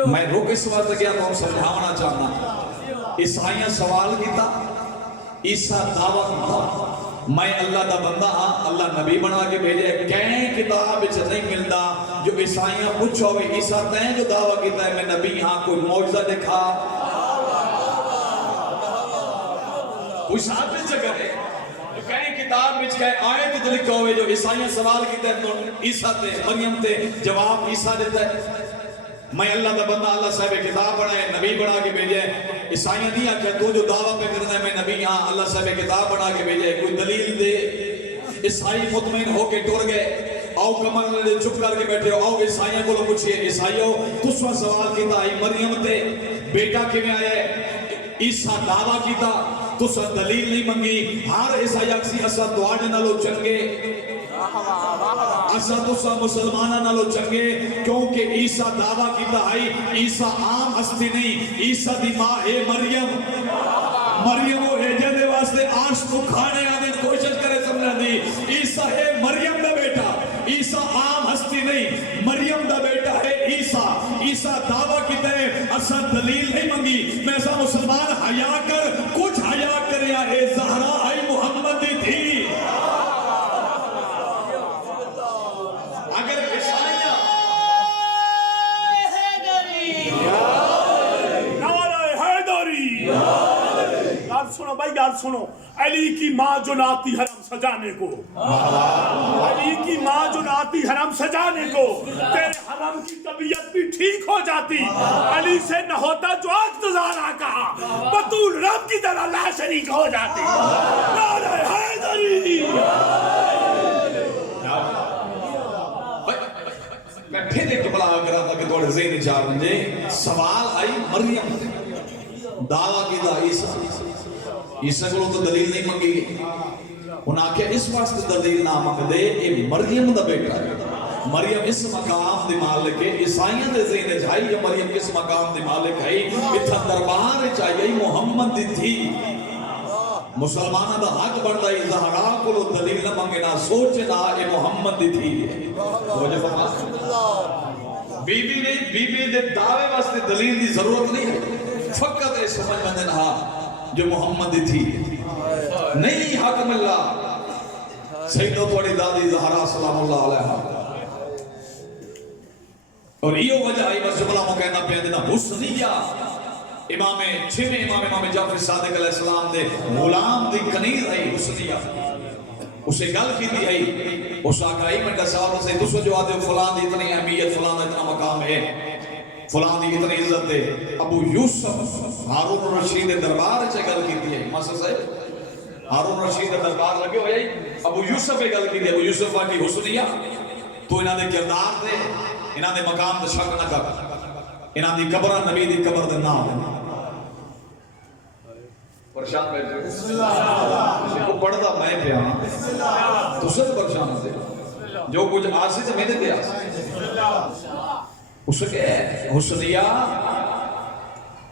میں رک اس وقت کیا تو سمجھاونا چاہنا عیسائیاں سوال کیتا عیسیٰ دعویٰ کیتا میں اللہ دا بندہ ہاں اللہ نبی بنا کے بھیجے کہیں کتاب اچھ نہیں ملتا جو عیسائیاں پوچھو ہوئے عیسیٰ تین جو دعویٰ کیتا ہے میں نبی ہاں کوئی معجزہ دکھا کوئی ثابت جگہ ہے کہیں کتاب وچ کہیں آیت تے لکھا ہوئے جو عیسائیاں سوال کیتے ہیں عیسیٰ تے مریم تے جواب عیسیٰ دیتا ہے میں اللہ دا بندہ اللہ صاحب کتاب بنائے نبی بنا کے بھیجے عیسائیاں نہیں آکھا تو جو دعویٰ پہ کرنا ہے میں نبی ہاں اللہ صاحب کتاب بنا کے بھیجے کوئی دلیل دے عیسائی مطمئن ہو کے ٹر گئے آؤ کمر نے چپ کر کے بیٹھے ہو آؤ عیسائیوں کو پوچھئے عیسائیوں تسوا سوال کیتا ہے مریم تے بیٹا کیویں آیا ہے عیسیٰ دعویٰ کیتا تسا دلیل نہیں منگی ہر عیسائی اکسی اسا تواڈے نالو چنگے اسا تسا مسلماناں نالو چنگے کیونکہ عیسیٰ دعویٰ کیتا ہے عیسیٰ عام ہستی نہیں عیسیٰ دی ماں ہے مریم مریم وہ ہے جدے واسطے آش کو کھانے آنے کوشش کرے سمجھا دی عیسیٰ ہے مریم دا بیٹا عیسیٰ عام ہستی نہیں مریم دا بیٹا ہے عیسیٰ عیسیٰ دعویٰ کیتا ہے اسا دلیل نہیں منگی میں ایسا مسلمان حیا کر کچھ حیا کریا ہے زہرا ہے محمد تھی اگر عیسائیاں نعرہ حیدری یار سنو بھائی یار سنو علی کی ماں جو ناتی حرم سجانے کو علی کی ماں جو ناتی حرم سجانے کو تیرے حرم کی طبیعت بھی ٹھیک ہو جاتی علی سے نہ ہوتا جو اقتدار کہا بطول رب کی طرح لا شریک ہو جاتی نعرہ حیدری میں پھر ایک بلا کرا تھا کہ توڑے ذہنی چار منجے سوال آئی مریم دعویٰ کی دا عیسیٰ کو تو دلیل نہیں منگی انہاں آکھے اس واسطے دلیل نہ منگ دے اے مریم دا بیٹا ہے مریم اس مقام دی مالک ہے عیسائیاں دے ذہن چاہیے یا مریم کس مقام دی مالک ہے اتھا دربار چاہیے محمد دی تھی مسلمانہ دا حق بڑھتا ہے زہرا کو لو دلیل نہ منگے نہ سوچے نہ اے محمد دی تھی وجہ فرما بی بی دے دعوے واسطے دلیل دی ضرورت نہیں ہے فقط اے سمجھ مندے نہ جو محمد دی تھی نہیں حکم اللہ سیدہ توڑی دادی زہرا سلام اللہ علیہ اور یہ وجہ آئی بس جملہ مکینہ پہ دینا حسنیہ امام جعفر صادق علیہ السلام دے غلام دی کنیز ہے حسنیہ اسے گل کی دی ہے اس آقا ہی منڈا صاحب سے دوسرے جو آتے فلان دی اتنی اہمیت فلان اتنا مقام ہے فلان دی اتنی عزت دے ابو یوسف ہارون رشید دربار چاہے گل کی دی ہے ماسٹر صاحب ہارون رشید دربار لگے ہوئے ابو یوسف پہ گل کی دی ابو یوسف کی حسنیہ تو انہاں دے کردار دے انہاں دے مقام دے شک نہ کر انہاں دی قبر نبی دی قبر دے نام پریشان بیٹھے اسے کو پڑھتا میں پہ آنا تو سب پریشان ہوتے جو کچھ آسی سے میرے پہ آسی اس کے حسنیہ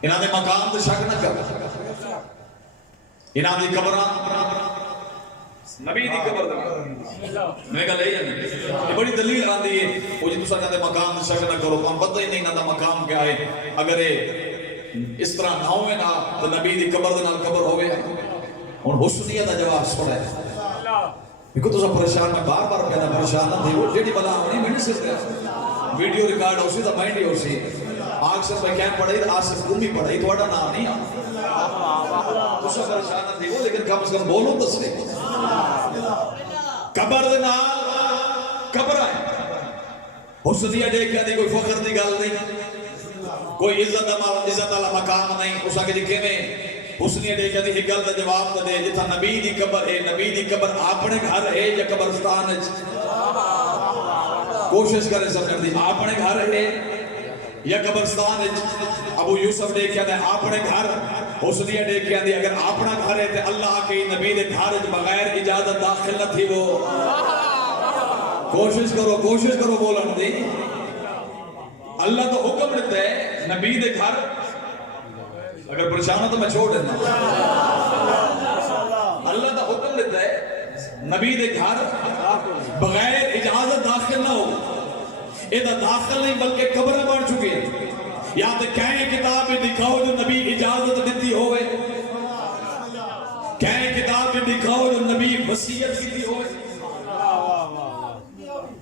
انہاں دے مقام دے شک نہ کر انہاں دی قبر نبی دی قبر دے میں کہا لے جانے یہ بڑی دلیل آندی ہے وہ جی دوسرا کہتے مقام دے شک نہ کرو تو ہم پتہ ہی نہیں نہ مقام کیا ہے اگر اس طرح نہ ہوئے نا تو نبی دی قبر دے نال قبر ہوئے اور حسنیہ دا جواب سوڑا ہے ایک تو سب پریشان میں بار بار کہنا پریشان نہ تھی وہ جیڑی بلا ہونی میں نہیں سکتے ویڈیو ریکارڈ ہو سی تو مائنڈ ہی ہو سی آگ سے میں کیم پڑھائی تو آج سے کمی پڑھائی تو اٹھا نام نہیں تو سب پریشان نہ تھی وہ لیکن کم از کم بولو تو سے قبر دے نال قبر آئے حسنیہ دیکھ دی کوئی فخر دی گل نہیں کوئی عزت والا مقام نہیں اس آگے جی میں حسنیہ دیکھ دی گل دا جواب دے جتھا نبی دی قبر ہے نبی دی قبر اپنے گھر ہے یا قبرستان ہے کوشش کرے سمجھ دی اپنے گھر ہے یا قبرستان ہے ابو یوسف دیکھ دے اپنے گھر حسنیہ دیکھ دی اگر اپنا گھر ہے تے اللہ کے نبی دے گھر بغیر اجازت داخل نہ تھی وہ کوشش کرو بولن دی اللہ تو حکم دیتا ہے نبی دے گھر اگر پریشان ہو تو میں چھوڑ دینا اللہ تو حکم دیتا ہے نبی دے گھر بغیر اجازت داخل نہ ہو یہ داخل نہیں بلکہ قبر بن چکی ہے یا تو کہیں کتاب میں دکھاؤ جو نبی اجازت دیتی ہوئے کہیں کتاب میں دکھاؤ جو نبی وصیت کی ہوئے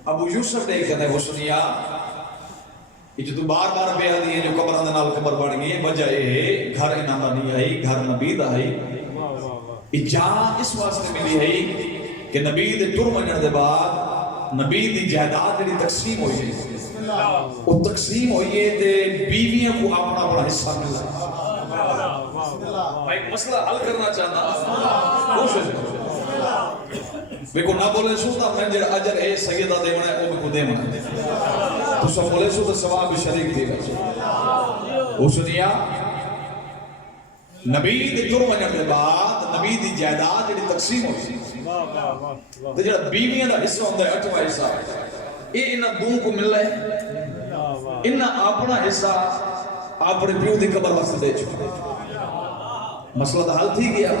ابو یوسف نے کہتے ہیں حسنیہ یہ جو تو بار بار پہ آدھی ہے جو قبر نال قبر بڑھ گئی وجہ یہ ہے گھر انہاں دا نہیں آئی گھر نبی دا آئی یہ جان اس واسطے ملی ہے کہ نبی دے ٹر ونجن دے بعد نبی دی جائیداد جڑی تقسیم ہوئی ہے وہ تقسیم ہوئی ہے تے بیویاں کو اپنا اپنا حصہ ملا ہے. میں ایک مسئلہ حل کرنا چاہنا کوشش کرو میرے نہ بولے سو تو میں جڑا اجر اے سیدہ دیونا ہے وہ میں کو دیونا ہے تو سب بولے سو تو ثواب شریک دے گا وہ سنیا نبی دے ٹر ونجن دے بعد نبی دی جائیداد جڑی تقسیم ہوئی تو جڑا بیویاں دا حصہ ہوندا ہے 8واں حصہ یہ انہاں دوں کو مل رہا ہے انہاں اپنا حصہ اپنے پیو دی قبر واسطے دے چکے مسئلہ تو حل تھی گیا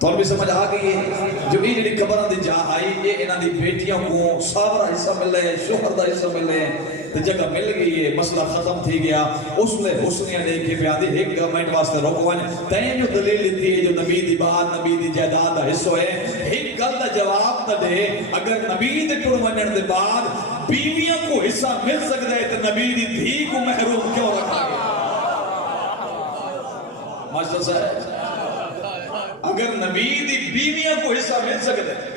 تو بھی سمجھ آ گئی ہے جو یہ جڑی قبراں دی جا آئی یہ انہاں دی بیٹیاں کو ساورا حصہ مل ہے شوہر دا حصہ مل ہے تے جگہ مل گئی ہے مسئلہ ختم تھی گیا اس لئے حسنیاں نے کہ پیادی ایک گورنمنٹ واسطے روکو ونج تین جو دلیل لیتی ہے جو نبی دی بات نبی دی جائیداد دا حصہ ہے ایک گل دا جواب تا دے اگر نبی دے ٹر ونجن دے بعد بیویاں کو حصہ مل سکتا ہے تو نبی دی دھی کو محروم کیوں رکھا گیا ماشاء صاحب اگر نبی دی بیویاں کو حصہ مل سکتا ہے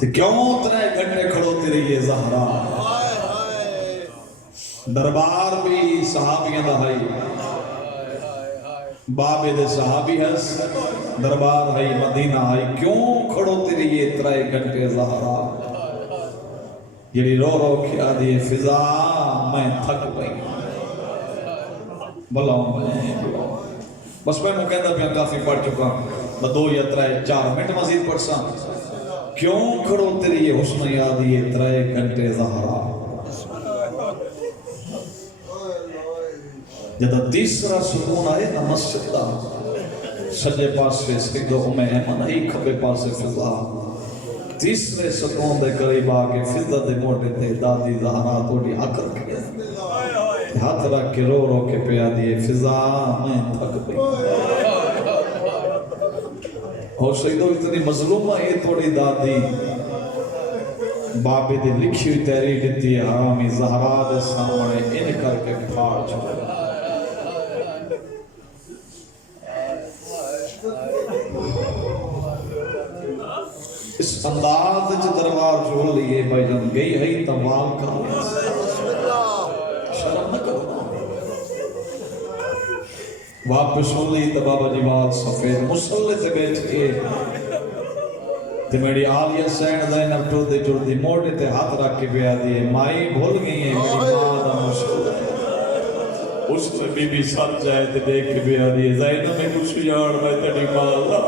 تو کیوں 3 گھنٹے کھڑوتی رہی ہے زہرا دربار بھی صحابیاں دا ہے بابے دے صحابی ہس دربار ہے مدینہ ہے کیوں کھڑوتی رہی ہے 3 گھنٹے زہرا یعنی رو رو کیا دیئے فضا میں تھک پئی بلاؤں بس میں مقیدہ پہ کافی پڑھ چکا میں 2 یا 3 4 منٹ مزید پڑھ سا کیوں کھڑو تیری یہ حسن یادی یہ 3 گھنٹے زہرا جدہ تیسرا سکون آئے نا مسجد دا سجے پاس سے سکدو ایمن ہی کھبے پاس سے فضا تیسرے سکون دے قریب آکے فضا دے موٹے تے دادی زہرا توڑی حق رکھے ہاتھ رکھ کے رو رو کے پیا دیئے فضا میں تھک پئی اور سیدو اتنی مظلومہ یہ توڑی دادی بابے دے لکھی ہوئی تحریر دیتی ہے حرامی زہرا دے سامنے ان کر کے پھاڑ چھوڑا اس انداز جو دربار چھوڑ لیے بھائی جان گئی ہے تمال کر لیا شرم نہ کرنا واپس ہو لی تو بابا جی بات سفید مسلح تے بیٹھ کے تے میری آلیہ سین زینب ٹر دی موڑے تے ہاتھ رکھ کے بیا دیئے مائی بھول گئی ہیں میری ماں دا مسلح اس میں بی بی سب جائے تے دیکھ کے بیا دیئے زینب میں کچھ یار میں تڑی مالا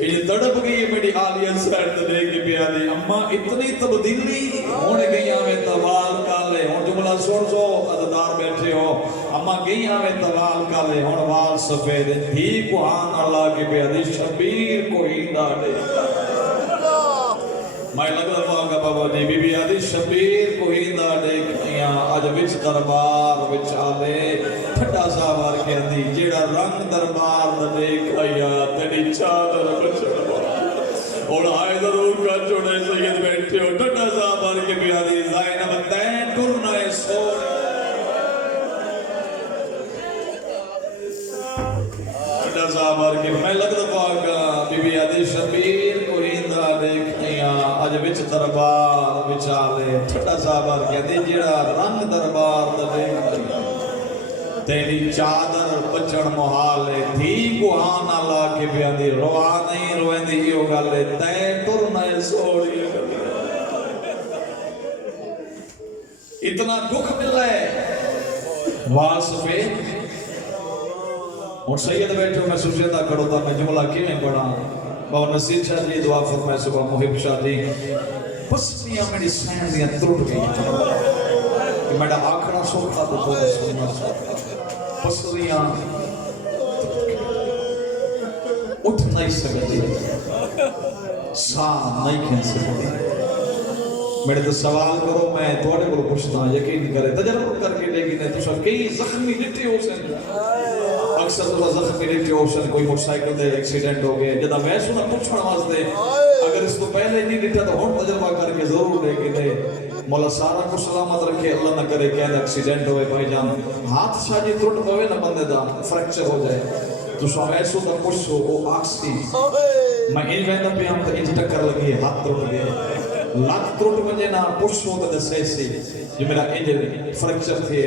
یہ تڑپ گئی ہے میری آلیہ سین تے دیکھ کے بیا دیئے اماں اتنی تبدیلی ہونے گئی ہمیں توال کالے ہون جملہ سن سو عددار بیٹھے ہو اما گئی ہمیں توال کالے ہون وال سفید ہی کو آن اللہ کے بیادی شبیر کو ہی ڈاڑے میں لگ رہا ہوں کہ بابا جی بی بی آدھی شبیر کو ہی ڈاڑے کھائیاں آج وچ دربار وچ آلے تھٹا ساوار کے اندھی جیڑا رنگ دربار دے کھائیا تیڑی چادر بچڑ اور آئے ضرور کا چھوڑے سید بیٹھے ہو ٹھٹا ساوار کے بیادی زینب تین ٹرنائے سوڑ صاحب کے میں لگ دفعہ کا بی بی آدھی شبیر کو ہندہ دیکھنیاں آج وچ دربار وچالے ٹھٹا صاحب کے دی جڑا رنگ دربار دیکھنیاں تیری چادر بچڑ محالے تھی کو آن اللہ کے بیادی روا نہیں روئیں دی ہیو گالے تے ٹرنائے سوڑی اتنا دکھ مل رہے واسفے اور سید بیٹھو میں سوچیدہ کرو تھا میں جملہ کیویں پڑھا بابا نصیر شاہ جی دعا فرمائے صبح محب شاہ جی پسلیاں میری سین دیاں ترٹ گئی کہ میڈا آکھڑا سوکھا تو تو سننا سوکھا پسلیاں اٹھ نہیں سکتی ساں نہیں کھین سکتی میرے تو سوال کرو میں توڑے کو پوچھتا ہوں یقین کرے تجربہ کر کے لے گی نہیں تو سب کئی زخمی لٹے ہو سکتے اکثر تو زخمی لٹے ہو سکتے کوئی موٹر سائیکل دے ایکسیڈنٹ ہو گئے جدہ میں سنا پوچھنا واسطے اگر اس کو پہلے نہیں لٹا تو ہون تجربہ کر کے ضرور لے گی نہیں مولا سارا کو سلامت رکھے اللہ نہ کرے کہ ایکسیڈنٹ ہوئے بھائی جان ہاتھ شاہ جی ٹوٹ پوے نہ بندے دا فریکچر ہو جائے تو سو ایسو تا پوچھو او آکسی میں ان ویندہ پہ ہم تا انج ٹکر لگی ہاتھ ٹوٹ گئے لات ٹوٹ مجھے نا پوچھو تا دسے سی جو میرا انج فریکچر تھے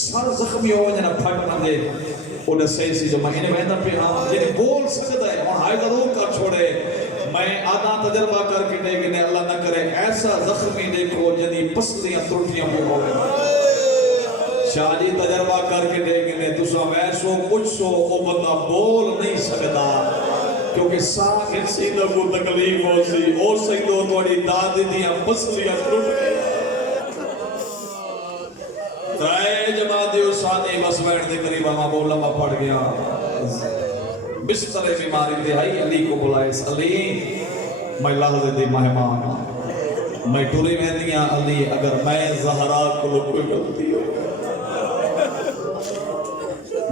سر زخمی ہو جنا پھٹ نہ دے او دسے سی جو میں ان ویندہ پہ ہم یعنی بول سکتا ہے اور ہائی ضرور کر چھوڑے میں آدھا تجربہ کر کے دے گنے اللہ نہ کرے ایسا زخمی دیکھو جنی پسلیاں ترٹیاں بھی ہوئے شاہ جی تجربہ کر کے دے گنے دوسرا ویسو کچھ سو وہ بندہ بول نہیں سکتا کیونکہ ساکن سیدھا کو تکلیف ہو سی او سیدھو توڑی دادی دیاں پسلیاں ٹوٹ گئی ترائے جماعت ثانی بس بیٹھ دے قریب ہما بولا میں پڑ گیا بستر بیماری دے آئی علی کو بلائے علی میں لحظے دی مہمان میں ٹوری میں دیا علی اگر میں زہرا کو کوئی غلطی ہو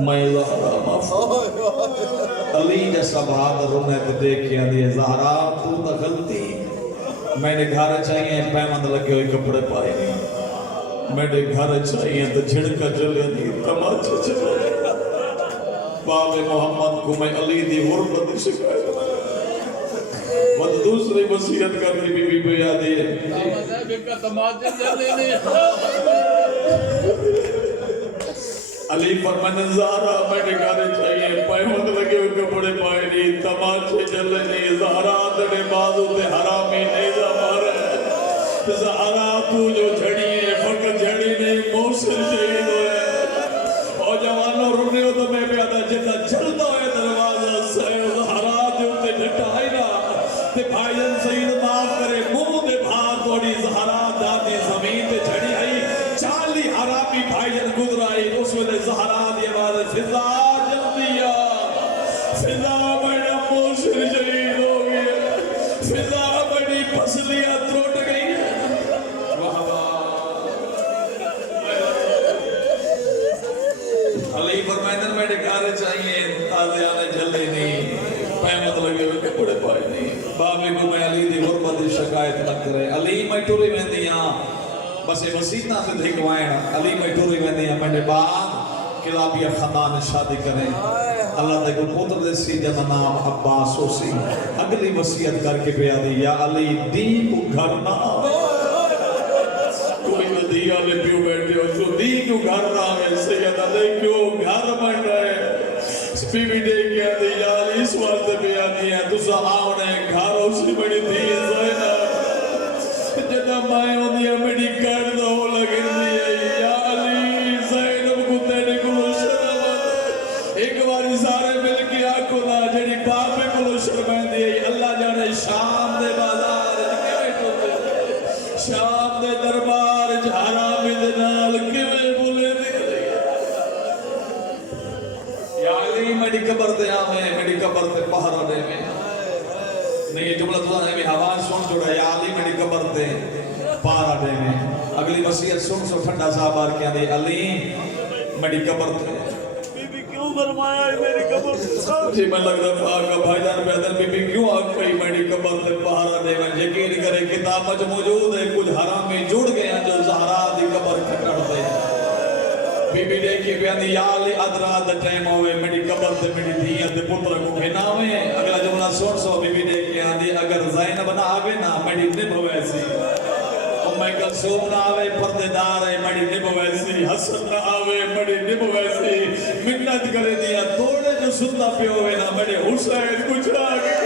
میں زہرا معاف علی جیسا بہادر انہیں دیکھ کیا دیئے زہرا تو تا غلطی میں نے گھر چاہیے پیمند لگے ہوئے کپڑے پائے میں نے گھر چاہیے تو جھڑکا جلے نہیں تماچے چلے باب محمد کو میں علی دی غربت شکایت وہ دوسری وصیت کرنی بی بی بی یادی ہے تماچے چلے نہیں علی فرمانے زہرا میں نے گھر چاہیے پیمند لگے ہوئے کپڑے پائے نہیں تماچے چلے نہیں زہرا تڑے بازو تے حرامی نہیں زمارے زہرا تو جو جھڑی ہے فقط جھڑی نہیں موسل شہید ہوئے اور جوانوں رونے ہو تو میں پیادا جتا چلتا ہوئے دروازہ سے زہرا دے ہوتے ڈھٹائی نا تے بھائی جن سید معاف کرے منہ دے بھار توڑی زہرا دادی زمین تے جھڑی آئی 40 حرامی بھائی جن گزرائی اس میں زہرا دی آواز فضا جلدیا فضا بڑا موسل شہید ہو گیا فضا بڑی پسلیاں تروٹ گئی علی فرمائدن میں ڈکارے چاہیے تازے آنے جلے نہیں پیمت لگے ہوئے کپڑے پائے نہیں بابے کو میں علی دی غربت شکایت نہ کرے علی میں ٹوری میں دیا بس وسیطہ سے دھکوائیں علی میں ٹوری میں دیا میں نے بعد کلابیہ خاندان شادی کریں اللہ دے کو پوتر دے سی جنہ نام عباس ہو سی اگلی وصیت کر کے پیا دی یا علی دین کو گھر نہ کوئی ندیہ لے پیو بیٹھے ہو جو دین کو گھر نہ آئے سیدہ دے کیوں گھر بن رہے بی بی دے کیا دی یا علی اس واسطے پیا دی ہے تسا آونے گھر ہو سی بڑی دی زینہ جدہ مائیں ہوں دیا میری گھر دو لگن دی ہے یا علی زینب کو تینے کو شرمت ایک باری سارے مل کے آنکھوں دا جڑی باپے کو شرمت دی ہے اللہ جانے شام دے بازار شام دے دربار حرامی دے نال کیویں بولے دی یا علی میری قبر دے آویں میری قبر دے پہرا دے میں نہیں یہ جملہ تو ہے بھی آواز سن جوڑا یا علی میری قبر دے پہرا دے میں اگلی وصیت سن سو ٹھنڈا صاحب آر کیا دے علی میری قبر دے بی بی کیوں فرمایا ہے میری قبر دے جی میں لگ رہا آقا بھائی جان پیدل بی بی کیوں آقا میری قبر دے پہرا دے میں یقین کرے کتاب مجھ موجود ہے کچھ حرامی جڑ گئے ہیں جو زہرا دی قبر کھٹڑ دے بی بی دیکھی بیانی یا علی ادرا دے ٹائم ہوئے میری قبر دے میری دھیاں دے پتر کو گھنا ہوئے اگلا جملہ سوڑ سو بی بی دیکھی آدھی اگر زینب نہ آوے نا میری نب ویسی میں کلثوم نہ آوے پردے دار ہے میری نب ویسی حسن نہ آوے میری نب ویسی منت کرے دیا توڑے جو سنتا پہ ہوئے نا میرے حسین کو چاگے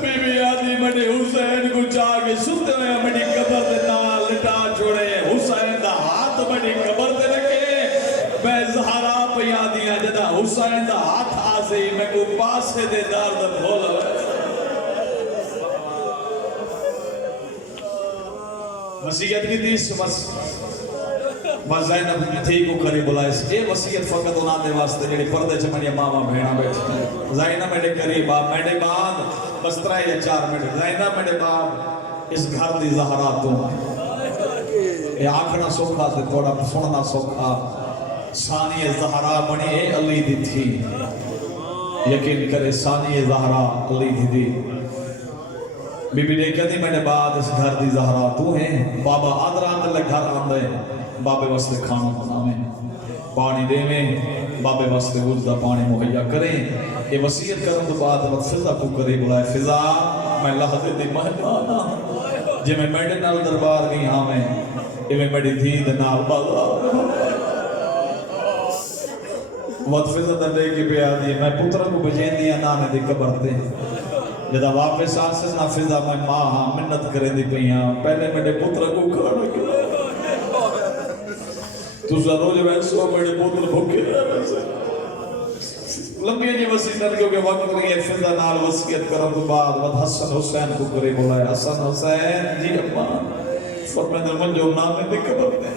بی بی آدھی میرے حسین کو چاگے سنتے ہوئے میری قبر دے نال لٹا چھوڑے حسین دا ہاتھ میری قبر دے رکھے میں زہرا پہ آدھی ہیں جدا حسین دا ہاتھ آزی میں کو پاسے دے دار دا بھولا وسیعت کی دیس بس زینب تھی کو کری بلائے یہ وسیعت فقط انہاں دے واسطے جڑی پردے چ منی ماما بہنا بیٹھی زینب میرے قریب میرے بعد بس 3 یا 4 منٹ زینب میرے بعد اس گھر دی زہرا تو یہ آنکھنا سوکھا تے تھوڑا سننا سوکھا ثانی زہرا بنی اے علی دی تھی یقین کرے ثانی زہرا علی دی بی بی نے کہتی میں نے بعد اس گھر دی زہرا تو ہیں بابا آدھر آندر لگ گھر آندے بابے واسطے کھانا بناویں پانی دیویں بابے واسطے وجدہ پانی مہیا کریں یہ وصیت کرن تو بعد وقت فضا کو قریب لائے فضا میں لحظے دی مہمانا جی میں میڈے نال دربار گئی ہاں میں میں میڈی دھی دے نال بازار وقت فضا دے کی پہ آدھی میں پتر کو بجین دیا نانے دی قبر تے جدا واپس آسے نا فضا میں ماں ہاں منت کرے دی پہیاں پہلے میڈے پتر کو کھانا کیا تو روز ویسو میڈے پتر بھوکے رہے سے لمبی جی وسیعت کیونکہ وقت رہی ہے فضا نال وسیعت کرم تو بعد وقت حسن حسین کو کرے بولا ہے حسن حسین جی اپا فرمائے من جو نامے دی قبر دے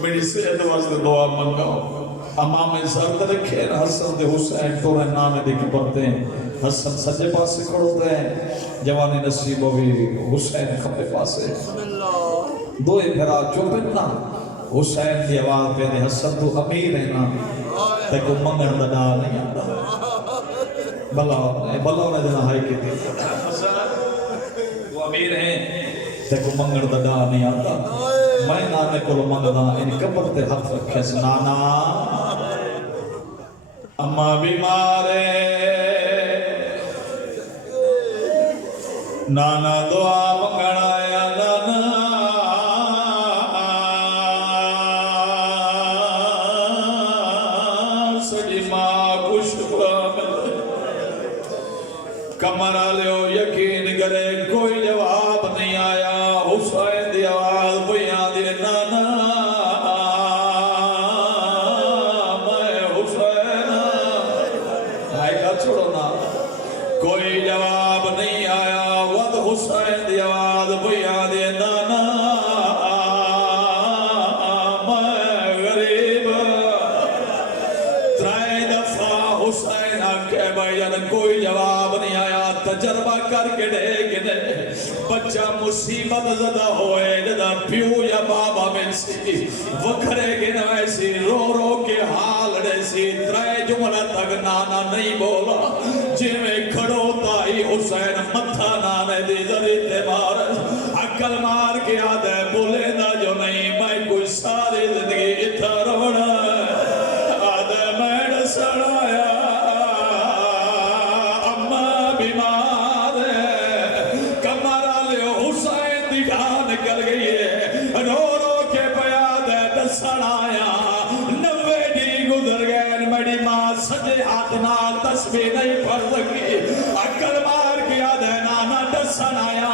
میری صحت واسطے دعا منگاؤ امام سرد رکھے حسن دے حسین تو رہے نامے دی قبر دے حسن سجے پاسے کھڑو دے جوانی نصیب ہوئی حسین کھپے پاسے دو پھرا چوپنا حسین دی آواز پہ دے حسن تو امیر ہے نا تے کو منگن دا ڈال نہیں آتا بلا انہیں جنا ہائی کی تھی وہ امیر ہیں تے کو منگن دا ڈال نہیں آتا میں نانے کو منگنا ان قبر تے ہاتھ رکھے سے نانا اما بیمارے نانا دعا منگنا یا نانا کمرہ لیو یقین کرے کوئی جواب نہیں آیا حسین دی آواز بیان دی نانا میں حسین آئے گا چھوڑو نا کوئی جواب نہیں آیا ود حسین دی آواز بیان دی نانا میں غریب ترائے دفعہ حسین آکے بھائیان کوئی جواب نہیں آیا تجربہ کر کے دیکھ دے بچہ مصیبت زدہ ہوئے جدہ پیو یا بابا میں سی وکھرے گن ویسی رو رو کے حال ڈیسی ترائے جملہ تک نانا نہیں بولا جی میں کھڑو تائی حسین متھا نانے دی ذریت مار عقل مار کے آدھے بولے دا جو نہیں میں کوئی ساری زندگی اتھا رونا آدھے میں سڑایا نکل گئی ہے رو رو کے پیاد سڑایا 90 دی گزر گئے میری ماں سجے ہاتھ نال تسبیح نہیں پڑھ سکی عقل مار کے یاد ہے نانا دسن آیا